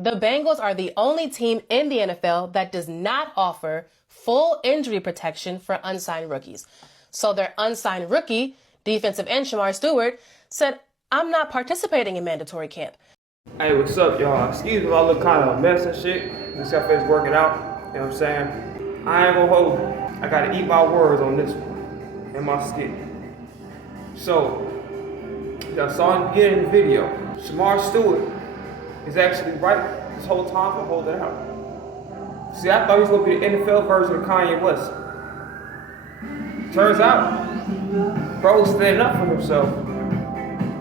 The Bengals are the only team in the NFL that does not offer full injury protection for unsigned rookies. So their unsigned rookie, defensive end Shamar Stewart, said, "I'm not participating in mandatory camp." Hey, what's up, y'all? Excuse me if I look kind of a mess and shit. This stuff is working out, you know what I'm saying? I ain't gonna hold you. I gotta eat my words on this one in my skit. So, y'all saw in the beginning of the video, Shamar Stewart is actually right this whole time for holding out. See, I thought he was gonna be the NFL version of Kanye West. Turns out, bro was standing up for himself.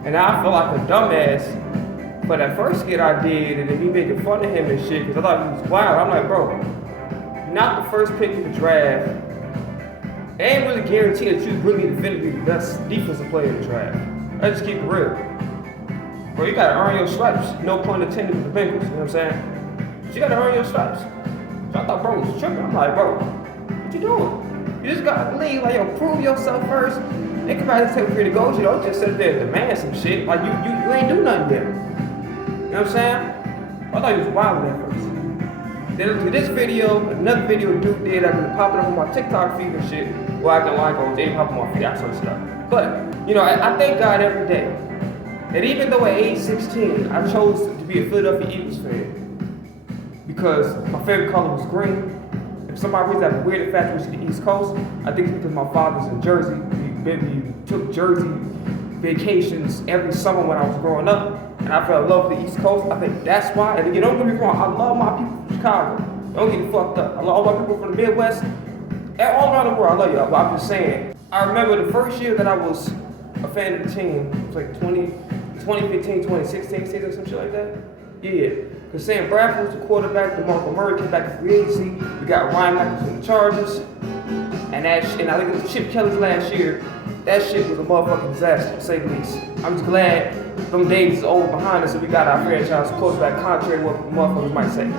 And I feel like a dumbass for that first skit I did and then me making fun of him and shit because I thought he was wild. I'm like, bro, you're not the first pick in the draft. It ain't really guaranteed that you really definitively the best defensive player in the draft. I just keep it real. Bro, you gotta earn your stripes. No pun intended with the Bengals, you know what I'm saying? But you gotta earn your stripes. So I thought bro was tripping. I'm like, bro, what you doing? You just gotta leave, like, yo, prove yourself first. They come out and take for you to go. You don't just sit there and demand some shit. Like, you ain't do nothing yet. You know what I'm saying? I thought he was wild at first. Then to this video, another video dude did, I've been popping up on my TikTok feed and shit. Well, I can like on they pop on my feed, that sort of stuff. But, you know, I thank God every day. And even though at age 16, I chose to be a Philadelphia Eagles fan because my favorite color was green. If somebody reason I have a weird infatuation with the East Coast, I think it's because my father's in Jersey. We took Jersey vacations every summer when I was growing up, and I fell in love with the East Coast. I think that's why. And again, don't get me wrong, I love my people from Chicago. Don't get me fucked up. I love all my people from the Midwest. And all around the world, I love y'all. But I'm just saying, I remember the first year that I was a fan of the team, it was like 2015, 2016 season, some shit like that. Yeah, because Sam Bradford was the quarterback, DeMarco Murray came back to free agency, we got Ryan Michaels in the Chargers, and I think it was Chip Kelly's last year. That shit was a motherfucking disaster, to say the least. I'm just glad them days is over behind us and we got our franchise quarterback, contrary to what motherfuckers might say.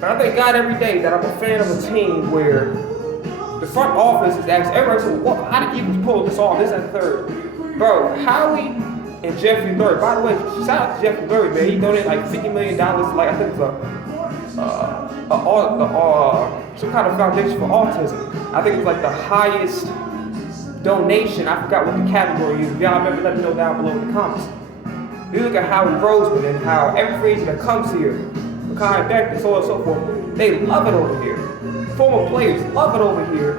But I thank God every day that I'm a fan of a team where the front office is asking, everybody says, well, how did Eagles pull this off, this and third? Bro, Howie and Jeffrey Lurie, by the way, shout out to Jeffrey Lurie, man. He donated like $50 million to, like, I think it was some kind of foundation for autism. I think it was like the highest donation. I forgot what the category is. If y'all remember, let me know down below in the comments. You look at Howie Roseman and how every free agent that comes here, Mekhi Becton, so on and so forth, they love it over here. Former players love it over here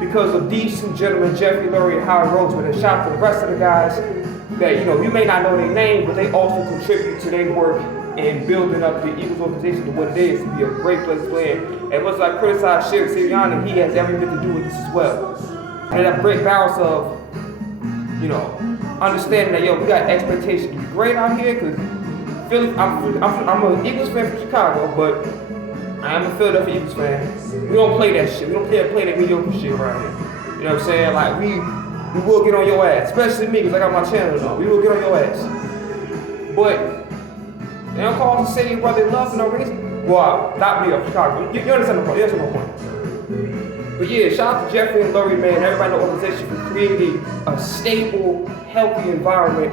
because of these two gentlemen, Jeffrey Lurie and Howie Roseman. And shout out to the rest of the guys that, you know, you may not know their name, but they also contribute to their work in building up the Eagles organization to what it is to be a great place to play. And much like I criticize Sheriff Sirianni, he has every bit to do with this as well. And they have great balance of, you know, understanding that, yo, we got expectations to be great out here, because Philly, I'm an Eagles fan from Chicago, but I am a Philadelphia Eagles fan. We don't play that shit. We don't play that mediocre shit around here. You know what I'm saying? Like, we will get on your ass, especially me, because I got my channel though. We will get on your ass. But they don't call us a city where they love for no reason. Well, not me, of Chicago. You understand my point? You understand my point? But yeah, shout out to Jeffrey and Lurie, man, and everybody in the organization for creating a stable, healthy environment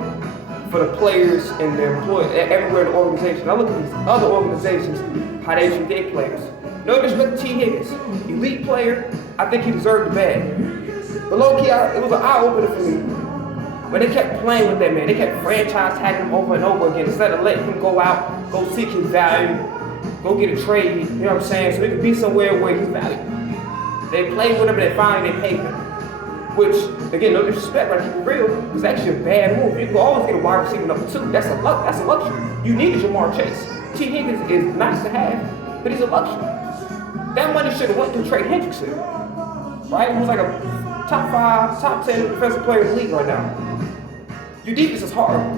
for the players and the employees everywhere in the organization. I look at these other organizations, how they treat their players. No disrespect to T. Higgins, elite player. I think he deserved the bag. But low key, it was an eye opener for me when they kept playing with that man. They kept franchise tagging him over and over again instead of letting him go out, go seek his value, go get a trade. You know what I'm saying? So he could be somewhere where he's valued. They played with him and they finally paid him. Which, again, no disrespect, but I keep it real, was actually a bad move. You can always get a wide receiver number 2. That's a luxury. You needed Jamar Chase. T. Higgins is nice to have, but he's a luxury. That money should have went to Trey Hendrickson. Right? He was like a top 5, top 10 defensive player in the league right now. Your defense is horrible.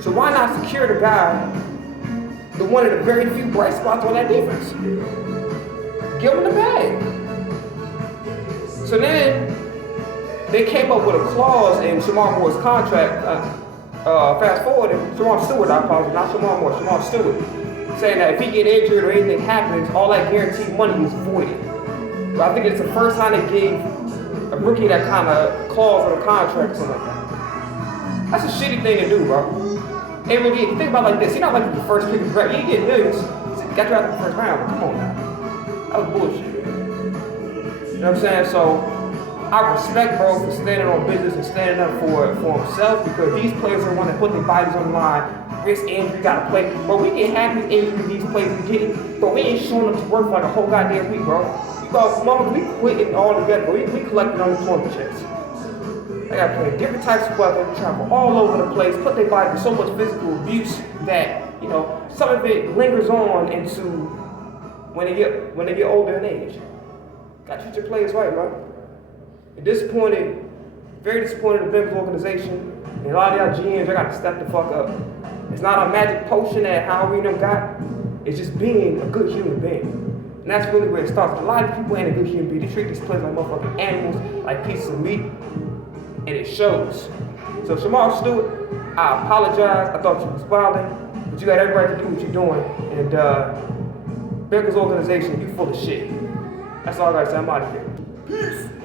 So why not secure the guy, the one of the very few bright spots on that defense? Give him the bag. So then, they came up with a clause in Shamar Moore's contract, fast forward, Shamar Stewart, I apologize, not Shamar Moore, Shamar Stewart, saying that if he get injured or anything happens, all that guaranteed money is voided. But I think it's the first time they gave a rookie that kind of clause on a contract or something like that. That's a shitty thing to do, bro. And when you think about it like this, you're not like the first pick of the draft. You ain't getting millions. You got drafted in the first round. Come on now. That was bullshit. You know what I'm saying? So I respect bro for standing on business and standing up for himself, because these players are the ones that put their bodies on the line, risk injury, gotta play. But we can have these injuries these players are getting, but we ain't showing them to work for like a whole goddamn week, bro. Mama, we quitting all together, but we collecting unemployment checks. They gotta play different types of weather, travel all over the place, put their body with so much physical abuse that, you know, some of it lingers on into when they get older in age. Gotta treat your players right, bro. Disappointed, very disappointed in the Bengals organization, and a lot of y'all GMs, I gotta step the fuck up. It's not a magic potion that Howie and them got, it's just being a good human being. And that's really where it starts. A lot of people ain't a good human being. They treat these players like motherfucking animals, like pieces of meat, and it shows. So Shamar Stewart, I apologize, I thought you was wilding, but you got every right to do what you're doing, and Bengals organization, you full of shit. That's all I gotta say, I'm out of here. Peace.